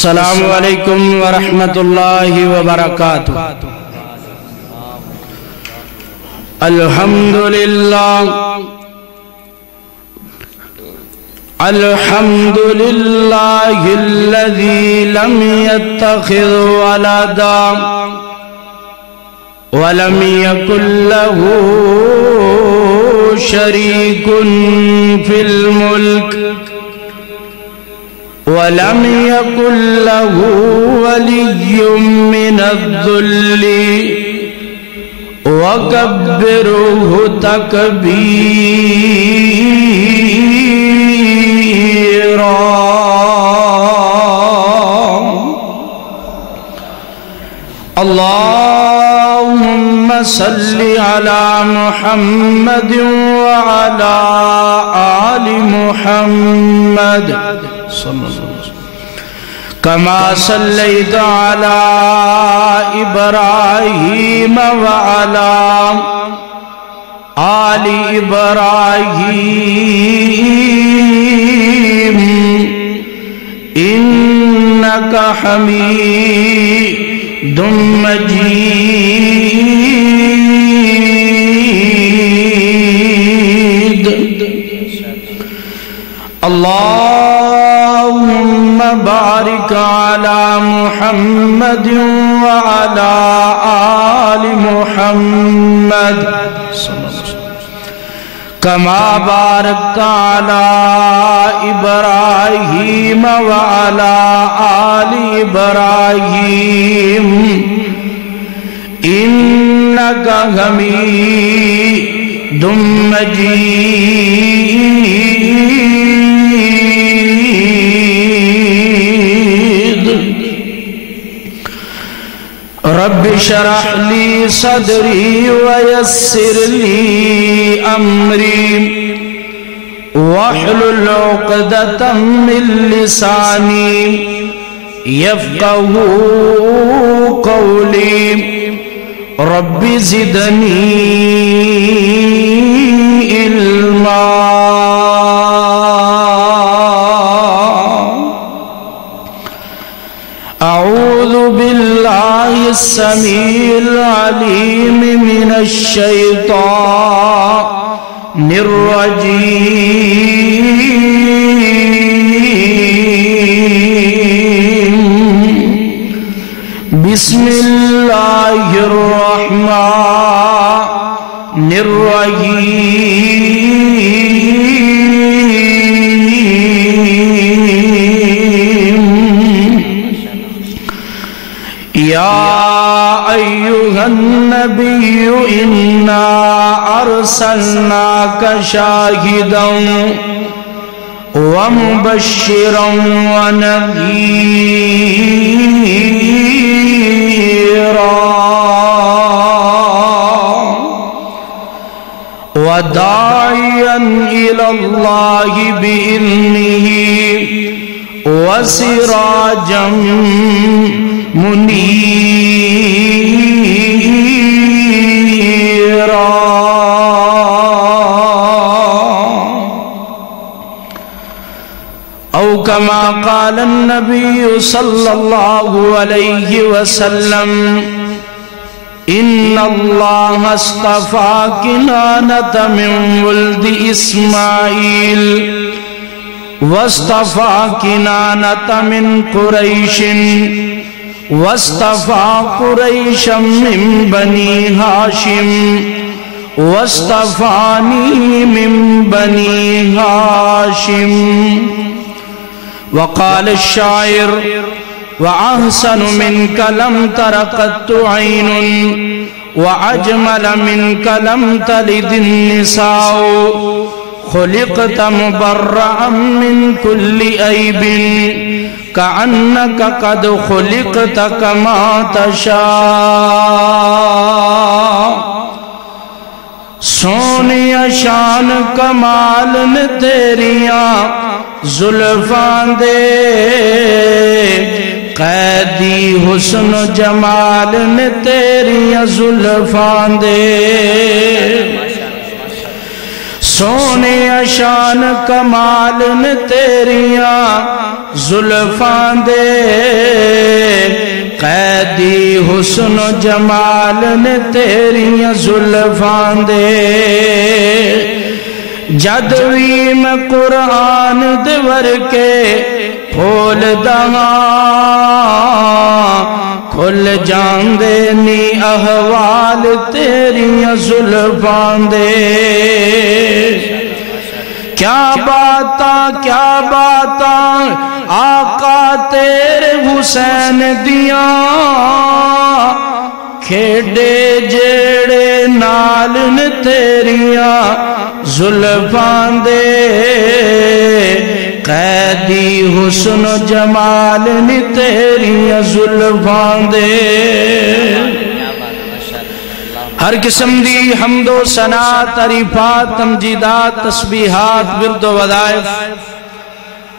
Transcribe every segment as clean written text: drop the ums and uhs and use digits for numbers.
السلام علیکم ورحمۃ اللہ وبرکاتہ۔ الحمدللہ الحمدللہ الذی لم يتخذ ولدا ولم يكن له شريك في الملك ولم يكن له ولي من الذل وكبره تكبيرا۔ اللهم صل على محمد وعلى آل محمد كما صليت على إبراهيم وعلى آل إبراهيم إنك حميد مجيد۔ اللهم بارك على محمد وعلى آل محمد كما باركت على إبراهيم وعلى آل إبراهيم إنك حميد مجيد۔ رب اشرح لي صدري ويسر لي أمري واحلل عقدة من لساني يفقهوا قولي رب زدني علما۔ أعوذ بالله السميع العليم من الشيطان الرجيم۔ بسم الله الرحمن الرحيم۔ يا أيها النبي إنا أرسلناك شاهدا ومبشرا ونذيرا وداعيا إلى الله بإذنه وسراجا منيرا۔ أو كما قال النبي صلى الله عليه وسلم إن الله اصطفى كنانة من ولد إسماعيل واصطفى كنانة من قريش واصطفى قريشا من بني هاشم واصطفاني من بني هاشم۔ وقال الشاعر وأحسن منك لم تر قط عين وأجمل منك لم تلد النساء خلقت مبرأ من كل عيب كأنك قد خلقت كما تشاء۔ سونیا شان کمال نے تیریاں زلفاں دے قیدی حسن و جمال نے تیریاں زلفاں دے۔ سونے شان کمال نے تیریاں زلفاں دے قیدی حسن و جمال نے تیریاں زلفاں دے جد وی میں قرآن دے ورکے کھول دہاں کھل جاندے نی احوال تیریاں زلفاں دے کیا باتاں آقا تیرے حسین دیاں کھیڑے جیڑے نال نے تیریاں زلفاں دے قیدی حسن و جمال نے تیریاں زلفاں دے ہر قسم دی حمد و ثنا تعریفات تمجیدات تسبیحات ورد و وظائف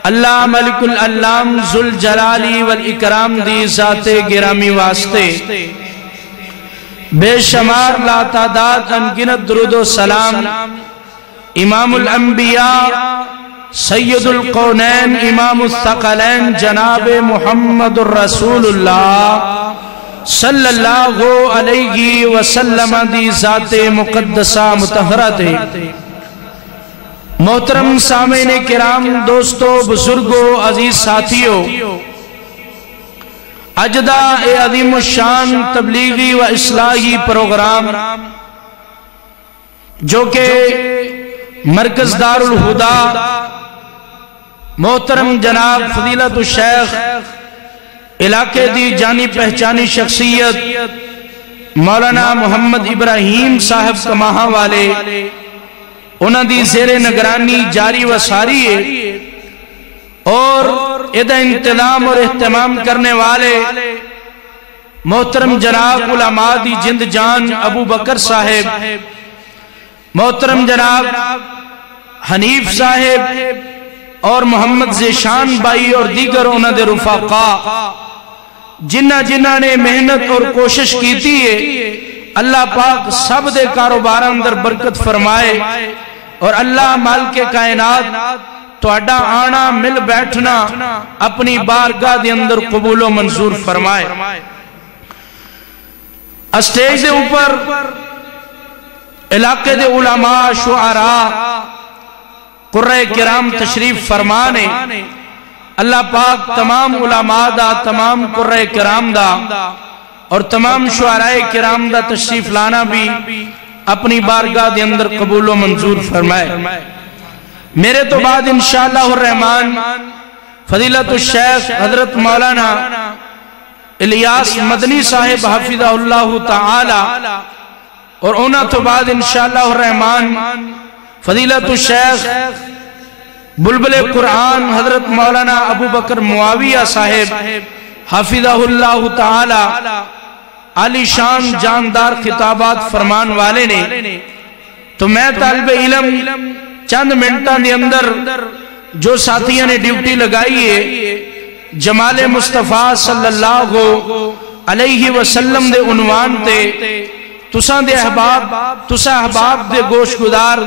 اللہ ملک العلام ذوالجلالی والاکرام دی ذات گرامی واسطے بے شمار لا تعداد انگنت درود و سلام امام الانبیاء سید القونین امام الثقلین جناب محمد الرسول اللہ صلی اللہ علیہ وسلم دی ذات مقدسہ مطہرہ دے محترم سامعین کرام دوستو بزرگو عزیز ساتھیو اجدہ اے عظیم الشان تبلیغی و اصلاحی پروگرام جو کہ مرکز دار الہدا محترم جناب فضیلت الشیخ علاقے دی جانی پہچانی شخصیت مولانا محمد ابراہیم صاحب کماہاں والے انہاں دی زیر نگرانی جاری و ساری ہے اور ادھا انتظام اور اہتمام کرنے والے محترم جناب علماء دی جند جان ابو بکر صاحب محترم جناب حنیف صاحب اور محمد زیشان بائی اور دیگر انہاں دے رفاقہ جنہ نے محنت اور کوشش کی تھی اللہ پاک سب دے کاروبار اندر برکت فرمائے اور اللہ مالک کائنات تہاڈا آنا مل بیٹھنا اپنی بارگاہ دے اندر قبول و منظور فرمائے اسٹیج دے اوپر علاقے دے علماء شعراء قرآن کرام تشریف فرمانے اللہ پاک تمام علماء دا تمام قرآن کرام دا اور تمام شعراء کرام دا تشریف لانا بھی اپنی بارگاہ دے اندر قبول و منظور فرمائے میرے تو بعد انشاءاللہ الرحمن فضیلت الشیخ حضرت مولانا الیاس مدنی صاحب حفظہ اللہ تعالی اور انہاں تو بعد انشاءاللہ الرحمن فضیلت الشیخ بلبل قرآن حضرت مولانا ابو بکر معاویہ صاحب حفظہ اللہ تعالی علی شان جاندار خطابات فرمان والے نے تو میں طالب علم چند منٹاں دے اندر جو ساتھیاں نے ڈیوٹی لگائی ہے جمال مصطفیٰ صلی اللہ علیہ وسلم دے عنوان تے تساں دے احباب دے گوش گدار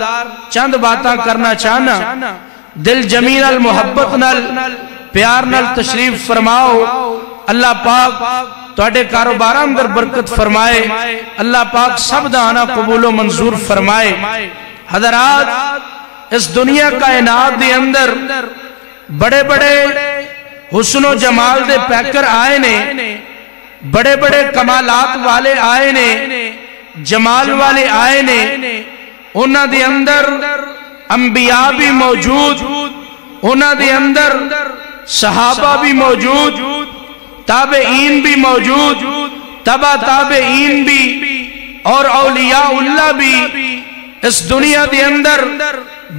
چند باتاں کرنا چاہنا دل جمیل المحبت نال پیار نال تشریف فرماؤ اللہ پاک تواڈے کاروبار اندر برکت فرمائے اللہ پاک سب دا آنا قبول و منظور فرمائے حضرات اس دنیا کائنات دے اندر بڑے بڑے حسن و جمال دے پیکر آئے نے بڑے بڑے کمالات والے آئے نے جمال والے آئے نے انہاں دے اندر انبیاء بھی موجود انہاں دے اندر صحابہ بھی موجود تابعین بھی موجود تبع تابعین بھی اور اولیاء اللہ بھی اس دنیا دے اندر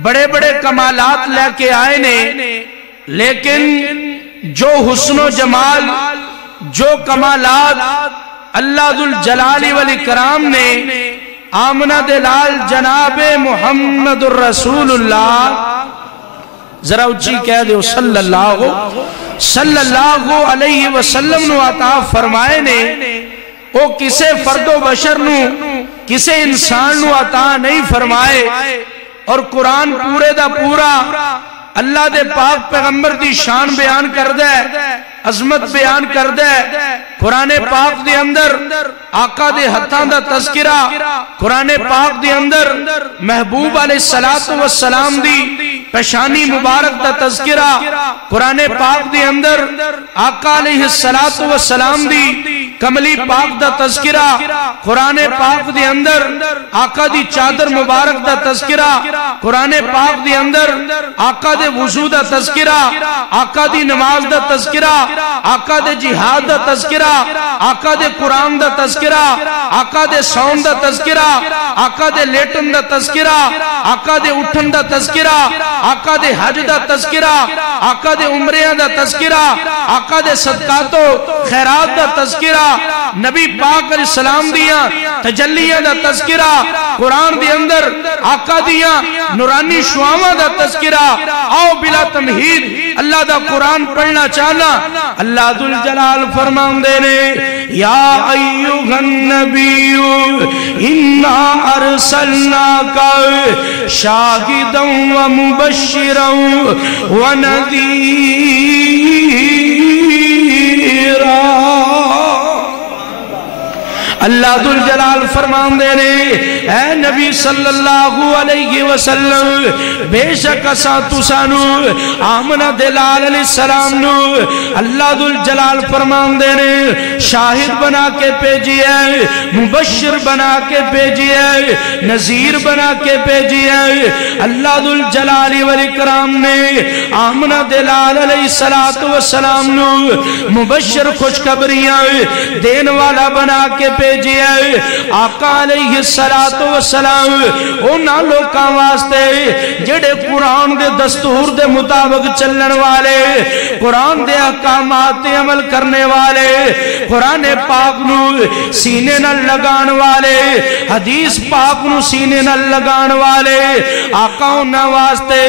بڑے بڑے کمالات لے کے آئے نے لیکن جو حسن و جمال جو کمالات اللہ ذوالجلال والاکرام نے آمنہ دلال جناب محمد الرسول اللہ ذرا اچھی کہہ دے صلی اللہ علیہ وسلم نو عطا فرمائے نے او کسے فرد و بشر نو کسے انسان نو عطا نہیں فرمائے اور قرآن پورے دا پورا اللہ دے پاک پیغمبر دی شان بیان کر دے، عظمت بیان کر دے۔ قرآن پاک دے اندر آقا دے ہتھاں دا تذکرہ، قرآن پاک دے اندر محبوب علیہ السلام دی پیشانی مبارک دا تذکرہ، قرآن پاک دے اندر آقا علیہ السلام دی کملی پاک دا تذکرہ، قرآن پاک دے اندر آقا دی چادر مبارک دا تذکرہ، قرآن پاک دے اندر آقا دے وضو دا تذکرہ، آقا دی نماز دا تذکرہ، آقا دے جہاد دا تذکرہ، آقا دے قرآن دا تذکرہ، آقا دے سون دا تذکرہ، آقا دے لیٹن دا تذکرہ، آقا دے اٹھن دا تذکرہ، آقا دے حج دا تذکرہ، آقا دے عمریاں دا تذکرہ، آقا دے صدقات و خیرات دا تذکرہ، نبی پاک علیہ السلام دیاں تجلیہ دا تذکرہ، قرآن دے اندر آقا دیاں نورانی شعاواں دا تذکرہ۔ آؤ بلا تمہید اللہ دا قرآن پڑھنا چاہنا۔ اللہ ذوالجلال فرمان دے نے یا ایوہ النبی انا ارسلناکا شاہدا و مبشرا و نذیرا۔ اللہ ذوالجلال فرمان دے نے اے نبی صلی اللہ علیہ وسلم بے شک اساں تسانو آمنہ دلال علیہ السلام نو اللہ ذوالجلال فرمان دے نے شاہد بنا کے بھیجیا، مبشر بنا کے بھیجیا، نذیر بنا کے بھیجیا۔ اللہ ذوالجلال والاکرام نے آمنہ دلال علیہ السلام نو مبشر خوشخبریاں دین والا بنا کے بھیجیا۔ آقا علیہ السلام انہاں لوکاں واسطے جڑے قرآن دے دستور دے مطابق چلن والے، قرآن دے احکامات تے عمل کرنے والے، قرآن پاک نو سینے نہ لگان والے، حدیث پاک نو سینے نہ لگان والے، آقا انہاں واسطے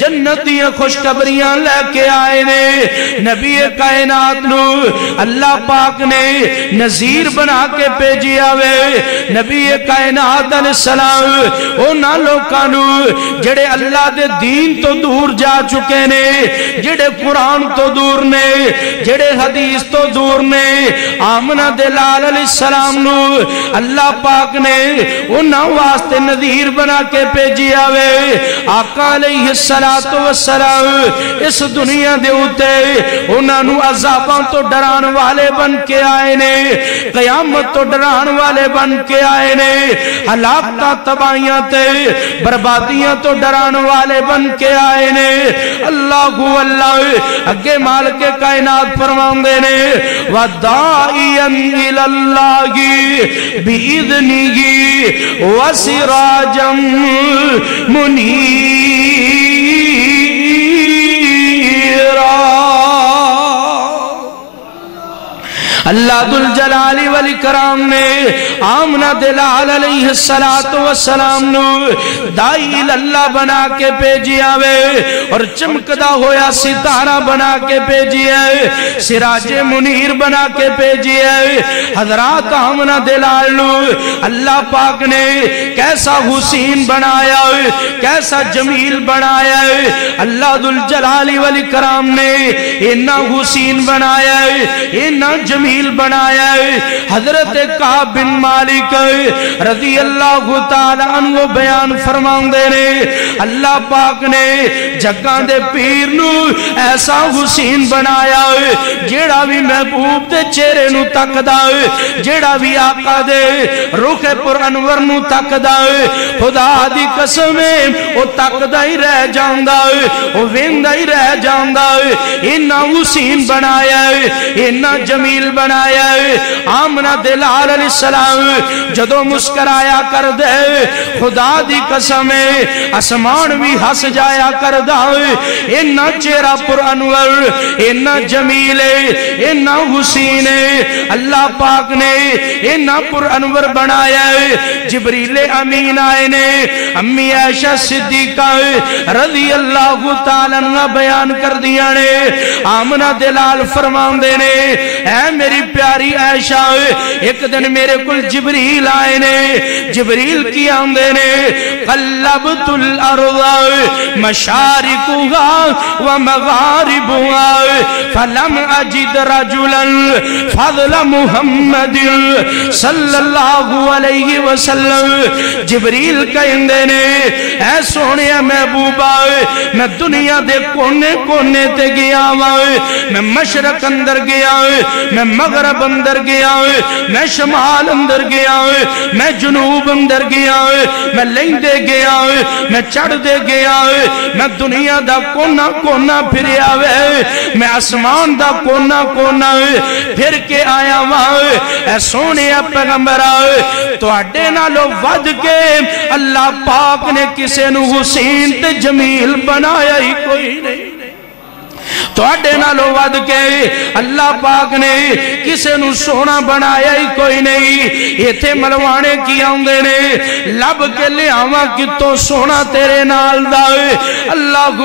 جنت دی خوشخبریاں لے کے آئے نے۔ نبی کائنات نو اللہ پاک نے نذیر بنا کے بھیجیا وے۔ نبی کائنات علیہ السلام انہاں لوکاں نو جڑے اللہ دے دین تو دور جا چکے نے، جڑے قرآن تو دور نے، جڑے حدیث تو دور نے، آمنہ دلال علیہ السلام نو اللہ پاک نے انہاں واسطے نذیر بنا کے بھیجیا وے۔ آقا علیہ السلام اس دنیا دے اوتے انہاں نو عذاباں تو ڈران والے بن کے آئے نے، قیامت تو ڈران والے بن کے آئے نے، ہلاکتاں تباہیاں تے بربادیاں تو ڈران والے بن کے آئے نے۔ اللہ اگے مالک کائنات فرمان دے نے وَدَاعِيًا إِلَى اللَّهِ بِإِذْنِهِ وَسِرَاجًا مُنِيرًا۔ اللہ ذوالجلال والاکرام نے آمنہ دلال علیہ السلام نو دائی اللہ بنا کے بھیجیا وے، اور چمکدا ہویا ستارہ بنا کے بھیجیا، سراج منیر بنا کے بھیجیا۔ حضرات آمنہ دلال نو اللہ پاک نے کیسا حسین بنایا، کیسا جمیل بنایا۔ اللہ ذوالجلال والاکرام نے اتنا حسین بنایا، اتنا جمیل بنایا۔ حضرت کعب بن مالک رضی اللہ تعالیٰ عنہ بیان فرمان دے نے اللہ پاک نے جگاں دے پیر نو ایسا حسین بنایا، جیڑا بھی محبوب دے چہرے نو تکدا، جیڑا بھی آقا دے رخ پر انور نو تکدا، خدا دی قسم او تکدا ہی رہ جاندا، او ویندا ہی رہ جاندا۔ اتنا حسین بنایا، اتنا جمیل بنایا۔ آمنہ دلال علیہ السلام جدو مسکرایا کر دے، خدا دی قسم اسمان بھی ہس جایا کر دا۔ اتنا چہرہ پر انور، اتنا جمیل، اتنا حسین اللہ پاک نے اتنا پر انور بنایا۔ جبریل امین آئے نے امی عائشہ صدیقہ رضی اللہ تعالیٰ عنہ بیان کر دیا نے آمنہ دلال فرماندے نے اے میری پیاری عائشہ ایک دن میرے کل جبریل آئے نے جبریل کی آمدے نے قلبت الارض مشارقها ومغاربها فلم اجد رجلا فضل محمد صلی اللہ علیہ وسلم جبریل کہندے نے اے سونے محبوبہ میں دنیا دے کونے کونے تے گیا میں مشرق اندر گیا میں مغرب اندر گیا میں شمال اندر گیا میں جنوب اندر گیا میں لیندے گیا میں چڑھ دے گیا میں دنیا دا کونا کونا پھریا میں آسمان دا کونا کونا پھر کے آیا اے سونے پیغمبر تو اڈے نالو ود کے اللہ پاک نے کسے نو حسین تے جمیل بنایا ہی کوئی نہیں تو اڈے نالو ود کے اللہ پاک نے کسے نو سونا بنایا ہی کوئی نہیں یہ تھے ملوانے کی آؤندے نے لب کے لے آواں کی تو سونا تیرے نال دا اللہ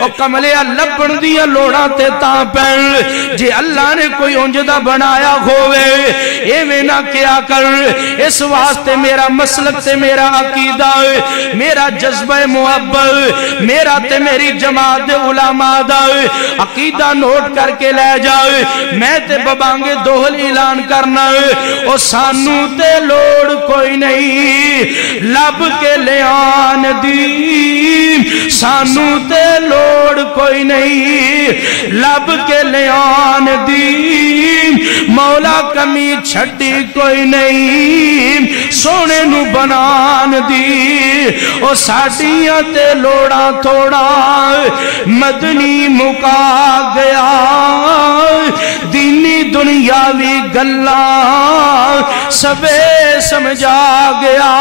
او کملیا لبن دیا لوڑا تے تاں پہن جی اللہ نے کوئی انجدہ بنایا ہوئے اے میں نہ کیا کر اس واسطے میرا مسلک تے میرا عقیدہ میرا جذبہ محبت میرا تے میری جماعت علماء عقیدہ نوٹ کر کے لے جائے میں تے ببانگے دوہل اعلان کرنا او سانو تے لوڑ کوئی نہیں لب کے لیان دی سانو تے لوڑ کوئی نہیں لب کے لیان دی مولا کمی چھٹی کوئی نہیں سونے نو بنان دی او ساڑیاں تے لوڑا تھوڑا مدنی مکا گیا دینی دنیاوی گلہ سبے سمجھا گیا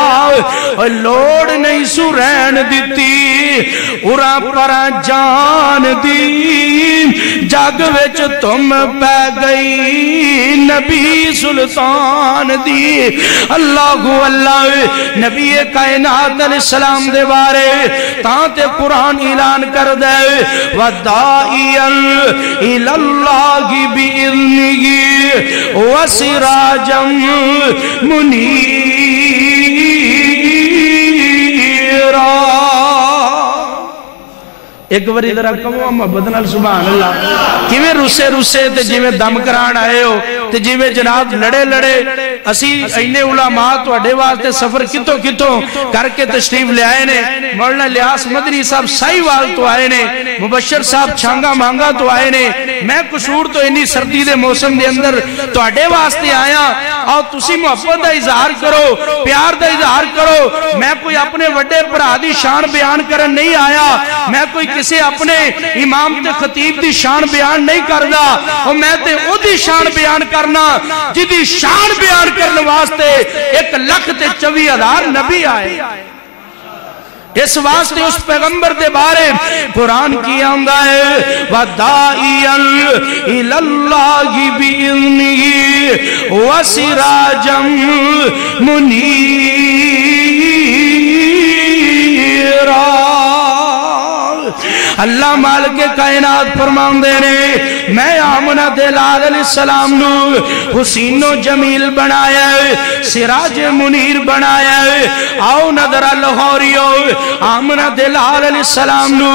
اور لوڑ نہیں سرین دیتی اُرا پرا جان دی جاگ وچ تم پہ گئی نبی سلطان دی اللہ نبی کائنات علیہ السلام دے بارے تانتے قرآن اعلان کر دے وَدَائِيًا إِلَى اللَّهِ بِإِذْنِهِ وَسِرَاجًا مُنِيرًا ایک بری ذرا کہو محبت نال سبحان اللہ کیویں رسے رسے تے جویں دم کران آئے ہو تے جویں جناب لڑے لڑے اسی اینے علماء تواڈے واسطے سفر کتوں کتوں کر کے تشریف لے آئے نے مولانا الیاس مدنی صاحب سائیوال تو آئے نے مبشر صاحب چھانگا مانگا تو آئے نے میں قصور تو انی سردی دے موسم دے اندر تواڈے واسطے آیا اور تسی محبت دا اظہار کرو پیار دا اظہار کرو میں کوئی اپنے وڈے بھرا دی شان بیان کرن نہیں آیا میں کوئی کسی اپنے امام تے خطیب دی شان بیان نہیں کردا اور میں تے او دی شان بیان کرنا جدی شان بیان کرنے واسطے 1,24,000 نبی آئے اس واسطے اس پیغمبر دے بارے قرآن کی آمدہ ہے وَدَائِيًا إِلَى اللَّهِ بِإِذْنِهِ وَسِرَاجًا مُنِيرًا اللہ مالک کائنات فرمان دینے میں آمنہ دلال علیہ السلام نو حسین و جمیل بنایا ہے سراج منیر بنایا ہے آؤ نظر لاہوریو آمنہ دلال علیہ السلام نو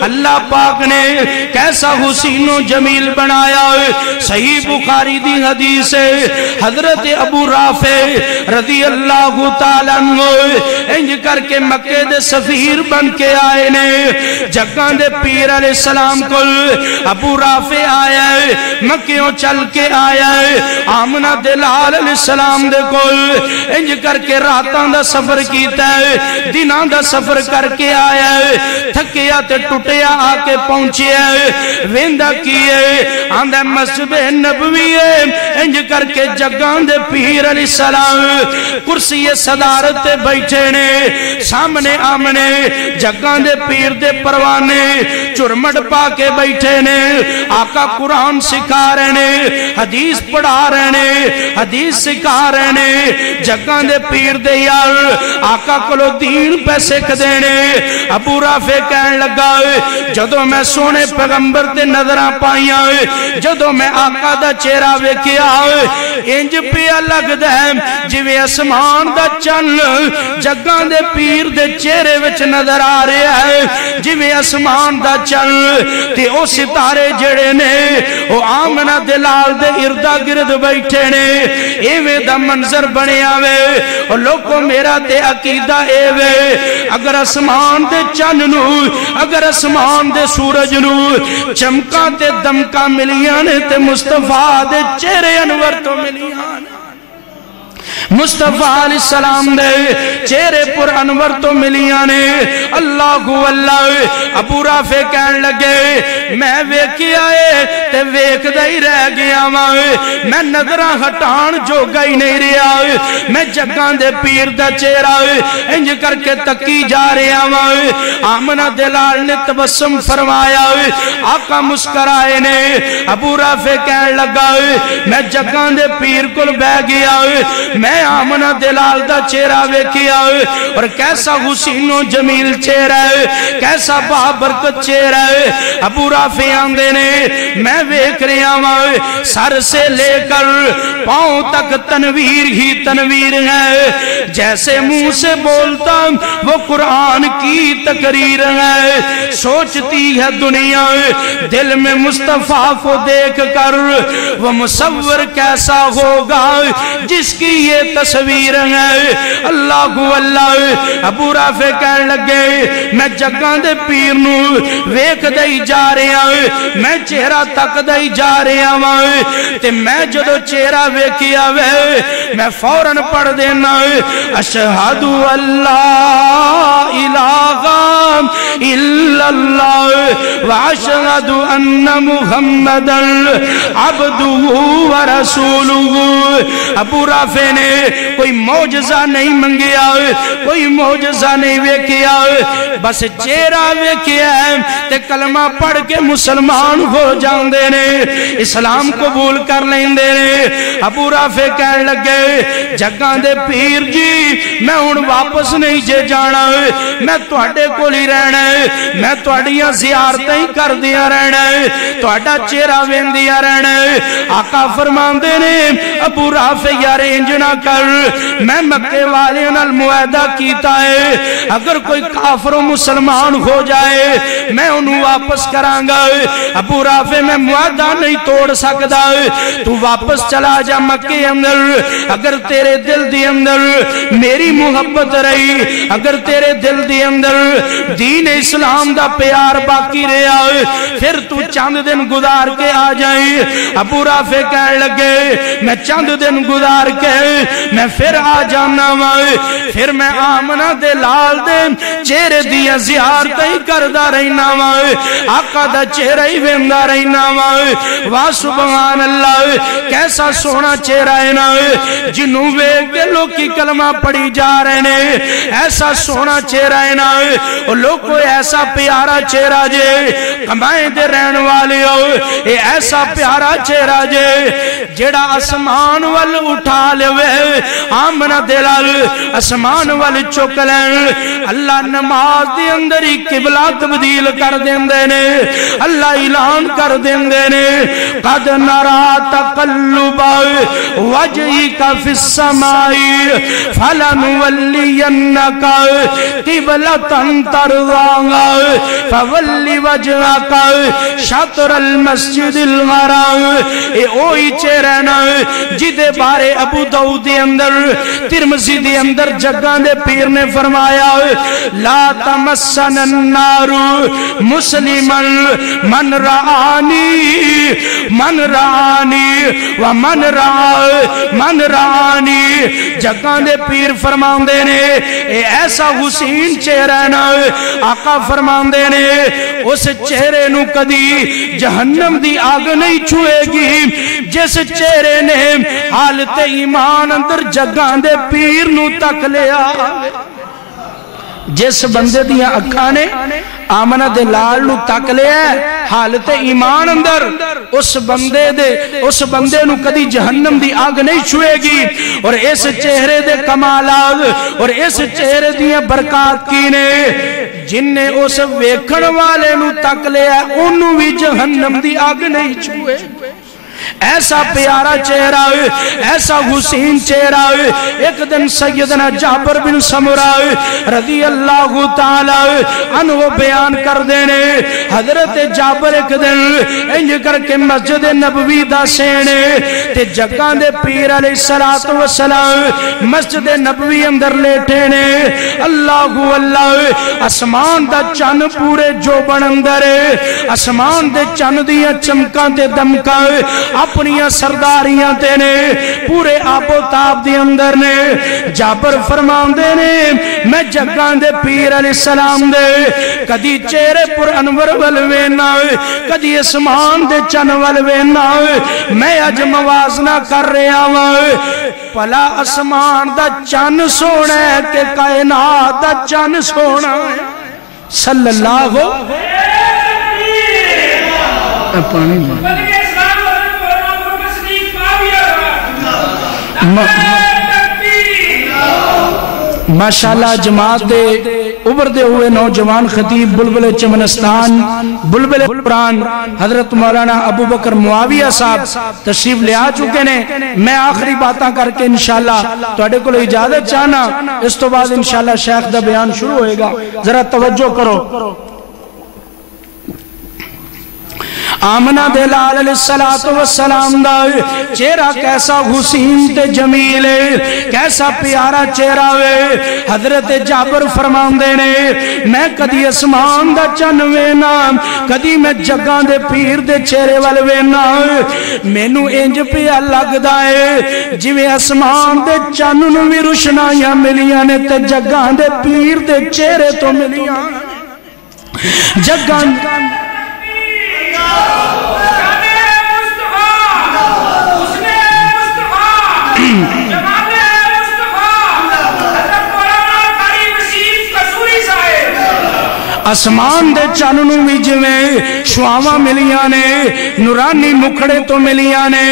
اللہ پاک نے کیسا حسین و جمیل بنایا ہے صحیح بخاری دی حدیث ہے حضرت ابو رافع رضی اللہ تعالیٰ عنہ انج کر کے مکہ دے سفیر بن کے آئے نے جگہ دے پیر علیہ السلام کو ابو رافع آیا ہے مکیوں چل کے آیا ہے آمنہ دلال علیہ السلام دے کو انج کر کے راتاں دا سفر کیتا ہے دناں دا سفر کر کے آیا ہے تھکیا تے ٹوٹیا آ کے پہنچیا ہے ویندہ کیے آندہ مسجد نبوی ہے انج کر کے جگاں دے پیر علیہ السلام کرسی صدارت بیٹھے نے سامنے آمنے جگاں دے پیر دے پروانے چرمٹ پا کے بیٹھے نے آقا قرآن سکھا رہے نے حدیث پڑھا رہے نے حدیث سکھا رہے نے جگہ دے پیر دے یار آقا کلو دین پہ سکھ دینے ابو رافع کہن لگا جدو میں سونے پیغمبر تے نظرہ پائیاں جدو میں آقا دا چہرہ ویکھیا انج پیا لگ دے جویں اسمان دا چن جگہ دے پیر دے چہرے وچ نظر آ رہا ہے جویں اسمان دا چن تے او ستارے جڑے نے او آمنہ دلال دے اردا گرد بیٹھے نے ایویں دا منظر بنیا وے اور لوگوں میرا تے عقیدہ ایوے اگر اسمان دے چن نو اگر اسمان دے سورج نو چمکا تے دمکا ملیاں نے تے مصطفیٰ دے چہرے انور تو ملیاں مصطفیٰ علیہ السلام دے چہرے پر انور تو ملیاں نے اللہ اللہ ابو رافع کہن لگے میں ویکھی آئے تے ویکھ دائی رہ گیا میں نظرہ ہٹان جو گئی نہیں رہا میں جگہ دے پیر دا چہرہ انج کر کے تکی جا رہا آمنہ دلال نے تبسم فرمایا آقا مسکرائے نے ابو رافع کہن لگا میں جگہ دے پیر کل بہ گیا میں آمنہ دلال دا چہرہ ویکھیا اور کیسا حسین و جمیل چہرہ ہے کیسا بابرکت چہرہ ہے ابو رافع آندے نے میں ویکھ رہا ہوں سر سے لے کر پاؤں تک تنویر ہی تنویر ہے جیسے منہ سے بولتا وہ قرآن کی تقریر ہے سوچتی ہے دنیا دل میں مصطفیٰ کو دیکھ کر وہ مصور کیسا ہوگا جس کی یہ تصویر ہے اللہ اللہ ابو رافع کہنے لگے میں جگہ دے پیر نو ویکھ دائی جا رہا میں چہرہ تک دائی جا رہا تے میں جدو چہرہ ویکھیا میں فوراً پڑھ دینا اشہدو اللہ الہ الا اللہ واشہدو ان محمد عبدہ ورسولہ ابو رافع نے کوئی معجزہ نہیں منگیا کوئی معجزہ نہیں ویکھیا بس چہرہ ویکھیا تے کلمہ پڑھ کے مسلمان ہو جاندے نے اسلام قبول کر لیندے نے ابو رافع کہن لگے جگہ دے پیر جی میں ہن واپس نہیں جے جانا میں تواڈے کول ہی رہنا میں تواڈیاں زیارتیں ہی کر دیا رہنا تواڈا چہرہ ویندیا رہنا آقا فرماندے نے ابو رافع یار انج نہ کر میں مکے والے نال معاہدہ کیتا ہے اگر کوئی کافر و مسلمان ہو جائے میں انہوں واپس کرانگا ابو رافع میں معاہدہ نہیں توڑ سکتا تو واپس چلا جا مکے اندر اگر تیرے دل دی اندر میری محبت رہی اگر تیرے دل دی اندر دین اسلام دا پیار باقی رہا پھر تو چند دن گزار کے آ جائیں ابو رافع کہنے لگے میں چند دن گزار کے میں پھر آ جانا پھر میں آمنہ دلال دے چہرے دیا زیارتیں کردہ رہنا آقا دا چہرہ ہی ویندہ رہنا واہ سبحان اللہ کیسا سونا چہرہ ہے نا جنہوں کے لوگ کی کلمہ پڑھی جا رہے ہیں ایسا سونا چہرہ ہے نا لوگ کو ایسا پیارا چہرہ جے کمائیں دے رہن والے ہو ایسا پیارا چہرہ جے جیڑا اسمان وال اٹھا لے آمنہ دلال اسمان والی چک لین اللہ نماز دے اندر ہی قبلہ تبدیل کر دیں دینے اللہ اعلان کر دیں دینے قد نرا تقلب وجہک فی السمائی فلنولینک قبلۃ ترضاها فولی وجہک شطر المسجد الحرام اے اوہی چہرہ نا جدے بارے ابو داؤد دے اندر ترمذی دے اندر جگہ دے پیر نے فرمایا لا تمسن النار مسلما من رعانی ومن رعانی جگہ دے پیر فرمان دے نے اے ایسا حسین چہرہ نا آقا فرمان دے نے اس چہرے نو کدی جہنم دی آگ نہیں چھوئے گی جس چہرے نے حالت ایمان اندر جگہ دے پیر نو تک لیا جس بندے دیاں اکھاں نے آمنہ دے لال نو تک لیا ہے حالت ایمان اندر اس بندے نو کدی جہنم دی آگ نہیں چھوئے گی اور اس چہرے دے کمالات اور اس چہرے دیاں برکات کی نے جن نے اس ویکھن والے نو تک لیا ہے انہوں بھی جہنم دی آگ نہیں چھوئے ایسا پیارا چہرہ ایسا حسین چہرہ ایک دن سیدنا جابر بن سمرہ رضی اللہ تعالی عنہ بیان کر دینے حضرت جابر ایک دن انج کر کے مسجد نبوی دا سینے تے جگان دے پیر علیہ السلام مسجد نبوی اندر لیٹے نے اللہ اللہ اسمان دا چن پورے جو بن اندر اسمان دے چن دیا چمکان تے دمکان اپنیاں سرداریاں تینے پورے آب و تاب دی اندر نے جابر فرمان دینے میں جگان دے پیر علیہ السلام دے کدی چہرے پر انور والوینا کدی اسمان دے چن والوینا میں اج موازنہ کر رہا ہوں پلا اسمان دا چن سونا ہے کہ کائنات دا چن سونا ہے صلی اللہ ماشاءاللہ جماعت دے ابھردے ہوئے نوجوان خطیب بلبل چمنستان بلبل قرآن حضرت مولانا ابو بکر معاویہ صاحب تشریف لے آ چکے نے میں آخری باتاں کر کے انشاءاللہ توڑے کو اجازت چاہنا اس تو بعد انشاءاللہ شیخ دا بیان شروع ہوئے گا ذرا توجہ کرو آمنہ دے لال علیہ السلام دا چہرہ کیسا حسین تے جمیل کیسا پیارا چہرہ وے حضرت جابر فرمان دینے میں کدی اسمان دا چن وینا کدی میں جگان دے پیر دے چہرے وال وینا مینو انج پیا لگ دائے جویں اسمان دے چن نو بھی روشنائیاں ملیاں نے تے جگان دے پیر دے چہرے تو ملیاں جگان اسمان دے چاننوں بھی جویں شواواں ملیاں نے نورانی مکھڑے تو ملیاں نے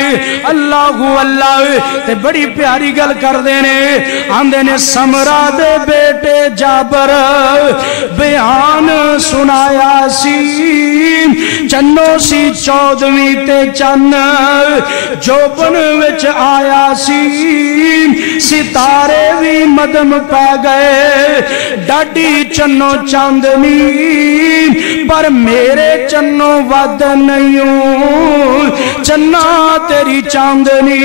اللہ اللہ تے بڑی پیاری گل کر دینے آندے نے سمرا دے بیٹے جابر بیان سنایا سی چنو سی چودویں تے چن جو بن وچ آیا سی ستارے بھی مدم پہ گئے ڈاڈی چنو چاندنی پر میرے چنو ود نہیں چنا تیری چاندنی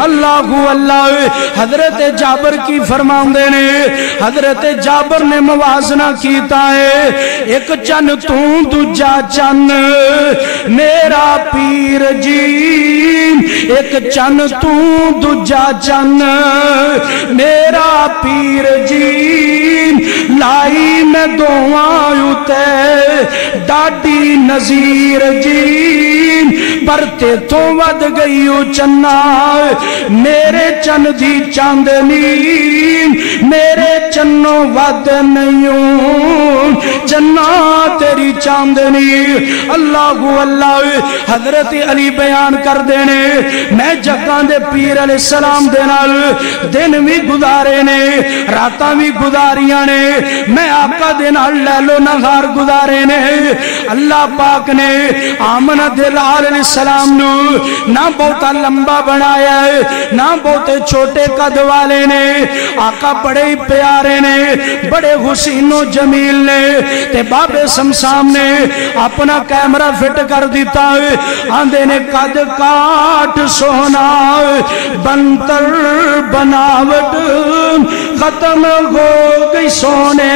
اللہ اللہ حضرت جابر کی فرمان دینے حضرت جابر نے موازنہ کیتا ہے ایک چن دوجا چن میرا پیر جی ایک چن دوجا چن میرا پیر جی لائی میں دعائیں تے ڈاڈی نظیر جی پرتے تو ود گئی چنا میرے چن دی چاندنی میرے چنو ود نہیں چنا تیری چاندنی اللہ اللہ حضرت علی بیان کر دینے میں جگان دے پیر علیہ السلام دینال دن بھی گزارے نے راتاں بھی گزاریاں نے میں آقا دینال لیلو نہار گزارے نے اللہ پاک نے آمنہ دلال علیہ السلام نو نہ بہتا لمبا بنایا ہے نہ بہتے چھوٹے قد والے نے آقا بڑے ہی پیارے نے بڑے حسین و جمیل نے تے باب سمسام نے اپنا کیمرہ فٹ کر دیتا ہے آندے نے قد کاٹ سونا بنتر بناوٹ ختم ہو گئی سونے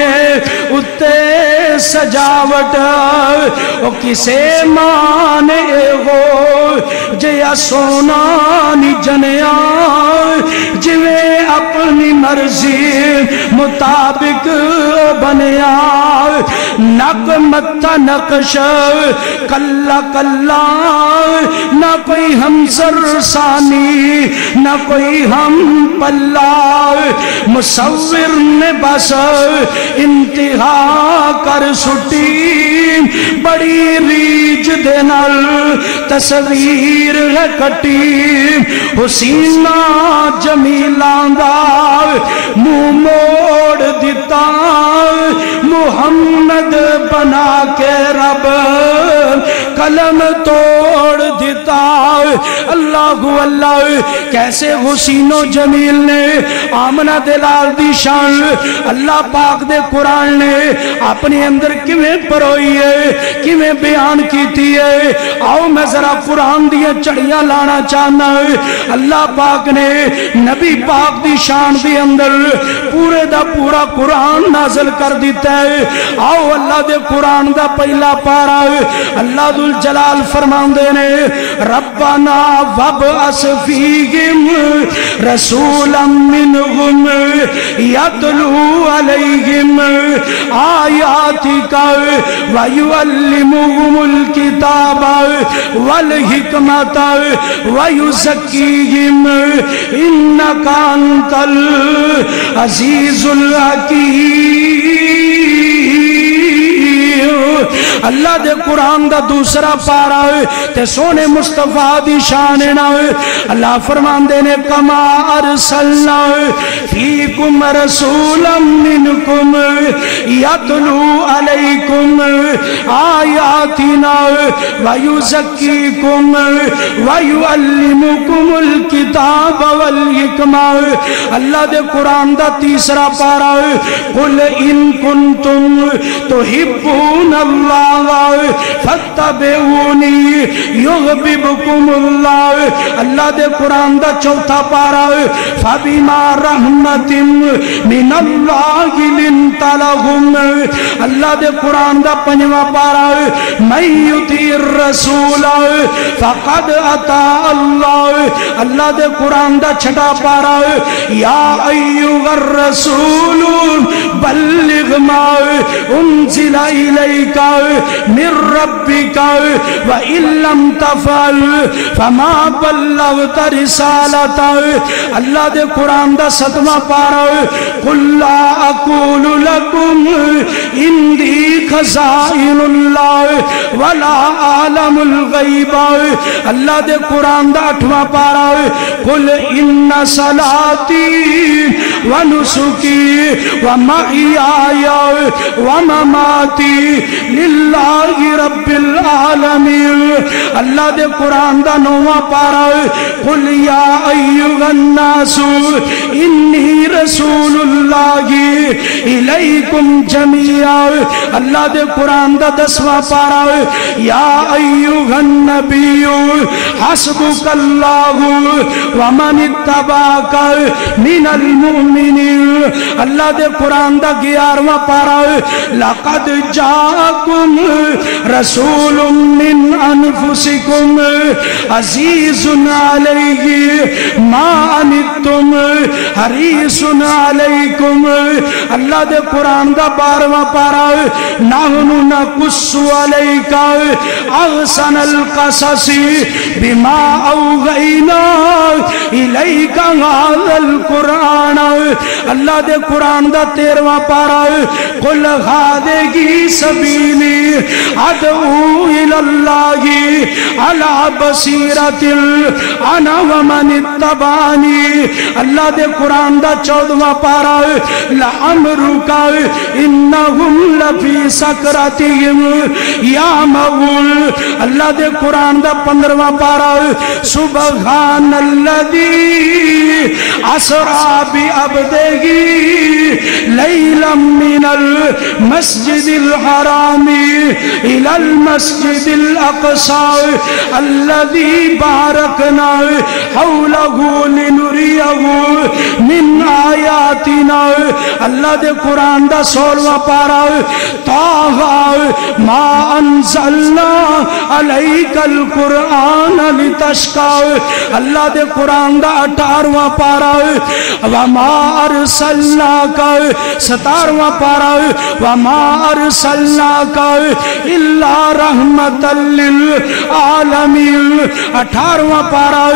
اتے سجاوٹ او کسے مانے ہو جے سونا نہیں جنیا جویں اپنی مرضی مطابق بنیا نک متھا نقش کلا کلا نہ کوئی ہمسر ثانی نہ کوئی ہم پلا مصور نے بس انتہا کر سٹی بڑی ریج دے نال تصویر ہے کٹی حسینہ جمیلاں دا منہ موڑ دیتا محمد بنا کے رب قلم توڑ دیتا اللہ اللہ کیسے حسین و جمیل نے آمنہ دلال دی شان اللہ پاک دے قرآن نے اپنے اندر کیویں پروئی ہے کیویں بیان کیتی ہے آؤ میں ذرا قرآن دیا چڑیاں لانا چاہنا ہے اللہ پاک نے نبی پاک دی شان دی اندر پورے دا پورا قرآن نازل کر دیتا ہے آؤ اللہ دے قرآن دا پہلا پارا ہے اللہ ذو الجلال فرماندے نے ربنا وابعث فیہم رسولا منہم یتلو علیہم آیاتک ویعلمہم الکتاب والحکمت ویزکیہم انک انت العزیز الحکیم اللہ دے قرآن دا دوسرا پارا ہے تے سونے مصطفیٰ دی شان نہ ہے اللہ فرماندے نے کما ارسلنا فیکم رسولا منکم یتلو علیکم آیاتنا ویزکیکم ویعلمکم الکتاب والحکمہ اللہ دے قرآن دا تیسرا پارا ہے قل ان کنتم تحبون اللہ فاتبعونی یغببکم اللہ اللہ دے قرآن دا چوتھا پارا فبما رحمت من اللہ لنت لہم اللہ دے قرآن دا پنجواں پارا من یطیع الرسول فقد اطاع اللہ اللہ دے قرآن دا چھٹا پارا یا ایھا الرسول بلغ ما انزل الیک من ربک وَإِن لَّمْ تَفْعَلْ فَمَا بَلَّغْتَ رِسَالَتَهُ اللہ دے قرآن دا ستواں پارا قُل لَّا أَقُولُ لَكُمْ عِندِي خَزَائِنُ اللَّهِ وَلَا أَعْلَمُ الْغَيْبَ اللہ دے قرآن دا آٹھواں پارا قُلْ إِنَّ صَلَاتِي وَنُسُكِي وَمَحْيَايَ وَمَمَاتِي للہ رب العالمین اللہ دے قرآن دا نواں پارا قل یا ایھا الناس انی رسول اللہ الیکم جمیعا اللہ دے قرآن دا دسواں پارا یا ایھا النبی حسبک اللہ ومن اتبعک من المؤمنین اللہ دے قرآن دا 11واں پارا لقد جاءکم رسول من انفسکم عزیز علیہ ما عنتم حریص علیکم اللہ دے قرآن دا 12واں پارا نحن نقص علیک احسن القصص بما اوحینا الیک ھذا القرآن اللہ دے قرآن دا 13واں پارا قل ھذہ سبیلی ادعو الاللہ علی بصیرت انا ومن اتبعنی اللہ دے قرآن دا 14واں پارا لعمرک انہم لفی سکرتہم یعمہون اللہ دے قرآن دا 15واں پارا سبحان الذی اسری بعبدہ لیلا من المسجد الحرام الى المسجد الاقصى الذي باركنا حوله لنريه من آیاتنا اللہ دے قرآن دا 16واں پارا طٰہٰ ما انزلنا علیک القرآن قرآن لتشقى اللہ دے قرآن دا 18واں پارا وما ارسلناک 17واں پارا وما ارسلناک الا رحمتا للعالمین 18واں پارا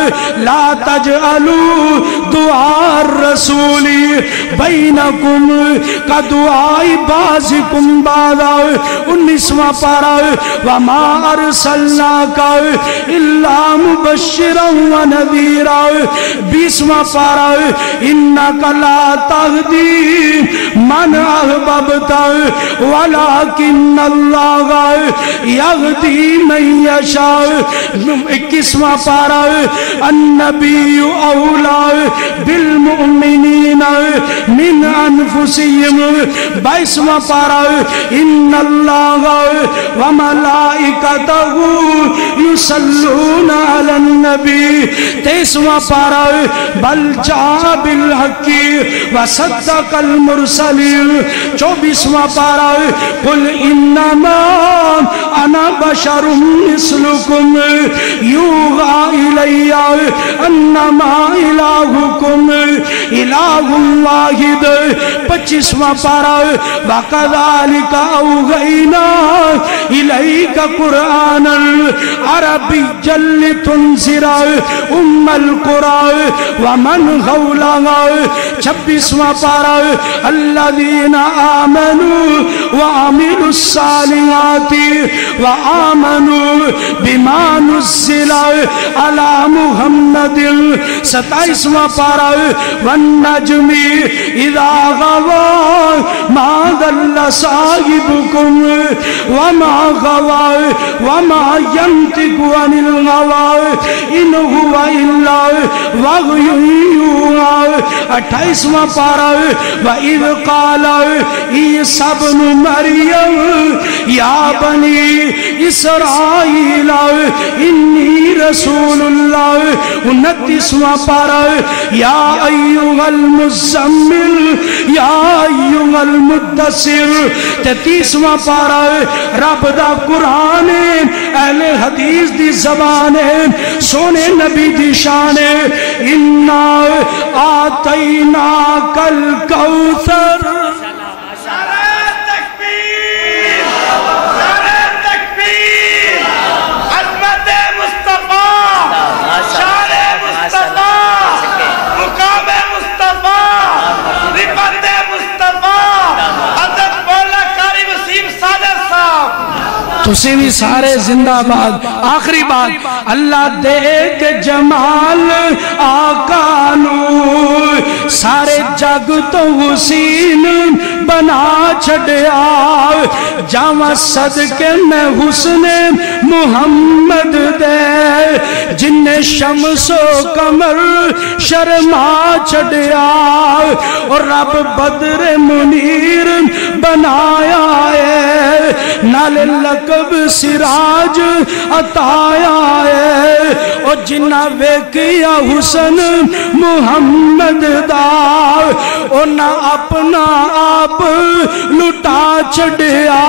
لا تجعلوا دعاء الرسول بینکم کا دعائی بعضکم بعضا 19واں پارا وما ارسلناک الا مبشرا ونذیرا 20واں پارا انک لا تہدی من احببت ولکن اللہ یہدی من یشاء 21واں پارا النبی اولی بالمؤمنین من انفسہم 22واں پارا ان اللہ وملائکتہ یصلون علی النبی 23واں پارا بل جاء بالحق وصدق المرسلین 24واں پارا قل انما انا بشر مثلکم یوحی الی انما الہکم الہ واحد 25واں پارا وَكَذَلِكَ أَوْحَيْنَا إِلَيْكَ قُرْآنًا عَرَبِيًّا لِتُنذِرَ أُمَّ الْقُرَىٰ وَمَنْ حَوْلَهَا 26واں پارا الَّذِينَ آمَنُوا وَعَمِلُوا الصَّالِحَاتِ وَآمَنُوا بِمَا نُزِّلَ عَلَى مُحَمَّدٍ 27واں پارا وَالنَّجْمِ إِذَا غَوَىٰ مَا ضَلَّ صَاحِبُكُمْ وَمَا غَوَىٰ وَمَا يَنطِقُ عَنِ الْهَوَىٰ إِنْ هُوَ إِلَّا وَحْيٌ يُوحَىٰ 28واں پارا وَإِذْ قَالَ عِيسَى ابْنُ مَرْيَمَ يَا بَنِي إِسْرَائِيلَ إِنِّي رَسُولُ اللَّهِ 29واں پارا یا ایُّہَا الْمُزَّمِّلُ یا ایُّہَا الْمُدَّثِّرُ 33واں پارا رب دا قرآن اہل حدیث دی زبان سونے نبی دی شان اِنَّا آتَيْنَاكَ الْكَوْثَرَ تسی بھی سارے زندہ باد آخری بات اللہ دے کے جمال آقا نو سارے جگ تو حسین بنا چھڑیا جاواں صدقے میں حسن محمد دے جن شمس و قمر شرما چھڑیا اور رب بدر منیر بنایا ہے نال لقب سراج عطایا ہے اور جنہ ویکیا حسن محمد دا انہاں اپنا آپ لٹا چھڑیا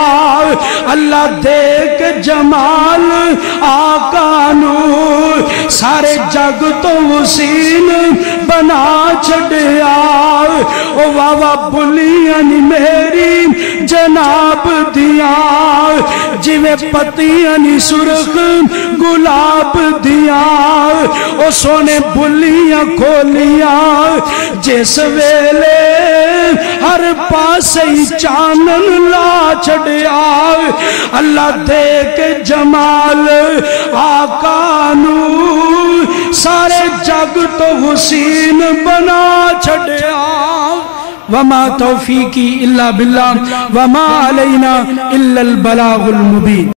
اللہ دیکھ جمال آقا نو سارے جگ تو حسین بنا چھڑیا او واوا بلیاں میری جناب دیا جویں پتیاں نی سرخ گلاب دیا او سونے بلیاں کھولیاں جس ویلے ہر پاسے چانن لا چھڑیا اللہ دیکھ جمال آقا نو سارے جگ تو حسین بنا چھڑیا وما توفیقی الا باللہ وما علینا الا البلاغ المبین